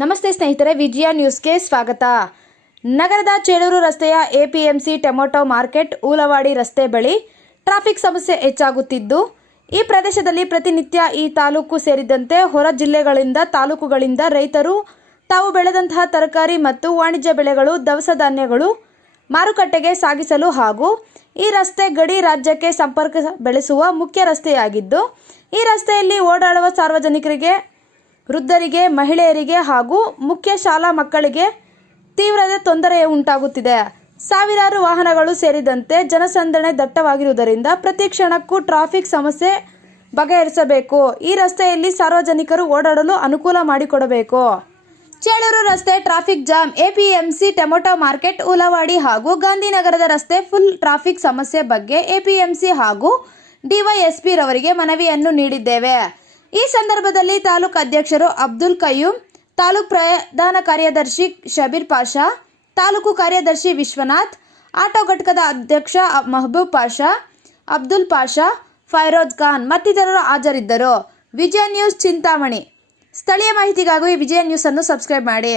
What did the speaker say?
ನಮಸ್ತೆ ಸ್ನೇಹಿತರೆ, ವಿಜಯ ನ್ಯೂಸ್ಗೆ ಸ್ವಾಗತ. ನಗರದ ಚೇಳೂರು ರಸ್ತೆಯ ಎಪಿಎಂಸಿ ಟೊಮೆಟೊ ಮಾರ್ಕೆಟ್ ಊಲವಾಡಿ ರಸ್ತೆ ಬಳಿ ಟ್ರಾಫಿಕ್ ಸಮಸ್ಯೆ ಹೆಚ್ಚಾಗುತ್ತಿದ್ದು, ಈ ಪ್ರದೇಶದಲ್ಲಿ ಪ್ರತಿನಿತ್ಯ ಈ ತಾಲೂಕು ಸೇರಿದಂತೆ ಹೊರ ಜಿಲ್ಲೆಗಳಿಂದ ತಾಲೂಕುಗಳಿಂದ ರೈತರು ತಾವು ಬೆಳೆದಂತಹ ತರಕಾರಿ ಮತ್ತು ವಾಣಿಜ್ಯ ಬೆಳೆಗಳು, ದವಸ ಧಾನ್ಯಗಳು ಮಾರುಕಟ್ಟೆಗೆ ಸಾಗಿಸಲು ಹಾಗೂ ಈ ರಸ್ತೆ ಗಡಿ ರಾಜ್ಯಕ್ಕೆ ಸಂಪರ್ಕ ಬೆಳೆಸುವ ಮುಖ್ಯ ರಸ್ತೆಯಾಗಿದ್ದು, ಈ ರಸ್ತೆಯಲ್ಲಿ ಓಡಾಡುವ ಸಾರ್ವಜನಿಕರಿಗೆ, ವೃದ್ಧರಿಗೆ, ಮಹಿಳೆಯರಿಗೆ ಹಾಗೂ ಮುಖ್ಯ ಶಾಲಾ ಮಕ್ಕಳಿಗೆ ತೀವ್ರ ತೊಂದರೆ ಉಂಟಾಗುತ್ತಿದೆ. ಸಾವಿರಾರು ವಾಹನಗಳು ಸೇರಿದಂತೆ ಜನಸಂದಣಿ ದಟ್ಟವಾಗಿರುವುದರಿಂದ ಪ್ರತಿ ಕ್ಷಣಕ್ಕೂ ಟ್ರಾಫಿಕ್ ಸಮಸ್ಯೆ ಬಗೆಹರಿಸಬೇಕು. ಈ ರಸ್ತೆಯಲ್ಲಿ ಸಾರ್ವಜನಿಕರು ಓಡಾಡಲು ಅನುಕೂಲ ಮಾಡಿಕೊಡಬೇಕು. ಚೇಳೂರು ರಸ್ತೆ traffic jam. APMC tomato market Ulavadi ಹಾಗೂ ಗಾಂಧಿನಗರದ ರಸ್ತೆ ಫುಲ್ ಟ್ರಾಫಿಕ್ ಸಮಸ್ಯೆ ಬಗ್ಗೆ ಎಪಿಎಂಸಿ ಹಾಗೂ ಡಿವೈಎಸ್ಪಿ ರವರಿಗೆ ಮನವಿಯನ್ನು ನೀಡಿದ್ದೇವೆ. ಈ ಸಂದರ್ಭದಲ್ಲಿ ತಾಲೂಕು ಅಧ್ಯಕ್ಷರು ಅಬ್ದುಲ್ ಕಯ್ಯೂಮ್, ತಾಲೂಕು ಪ್ರಧಾನ ಕಾರ್ಯದರ್ಶಿ ಶಬೀರ್ ಪಾಷಾ, ತಾಲೂಕು ಕಾರ್ಯದರ್ಶಿ ವಿಶ್ವನಾಥ್, ಆಟೋ ಘಟಕದ ಅಧ್ಯಕ್ಷ ಮಹಬೂಬ್ ಪಾಷಾ, ಅಬ್ದುಲ್ ಪಾಷಾ, ಫೈರೋಜ್ ಖಾನ್ ಮತ್ತಿತರರು ಹಾಜರಿದ್ದರು. ವಿಜಯ ನ್ಯೂಸ್ ಚಿಂತಾಮಣಿ. ಸ್ಥಳೀಯ ಮಾಹಿತಿಗಾಗಿ ವಿಜಯ ನ್ಯೂಸ್ ಅನ್ನು ಸಬ್ಸ್ಕ್ರೈಬ್ ಮಾಡಿ.